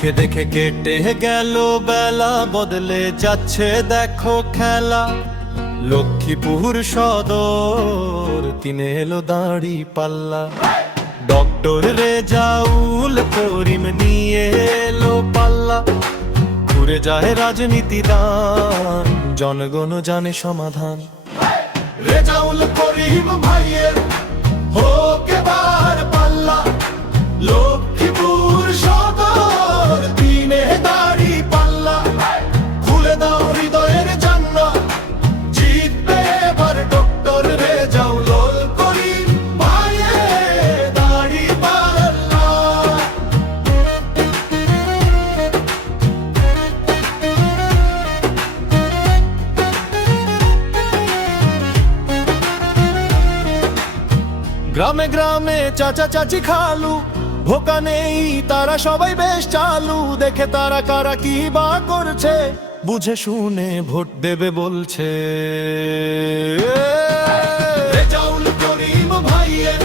দেখে দেখে কেটে গেল বেলা, বদলে যাচ্ছে দেখো খেলা। লক্ষ্মীপুর সদর, তিনে এলো দাড়ি পাল্লা। ডক্টর রে রেজাউল করিম নিয়ে এলো পাল্লা। ঘুরে যায় রাজনীতি দান, জনগণ জানে সমাধান। রেজাউল করিম ভাইয়ের গ্রামে গ্রামে চাচা চাচি খালু, ভোকা নেই, তারা সবাই বেশ চালু। দেখে তারা কারা কি বা করছে, বুঝে শুনে ভোট দেবে বলছে। ভাইয়ের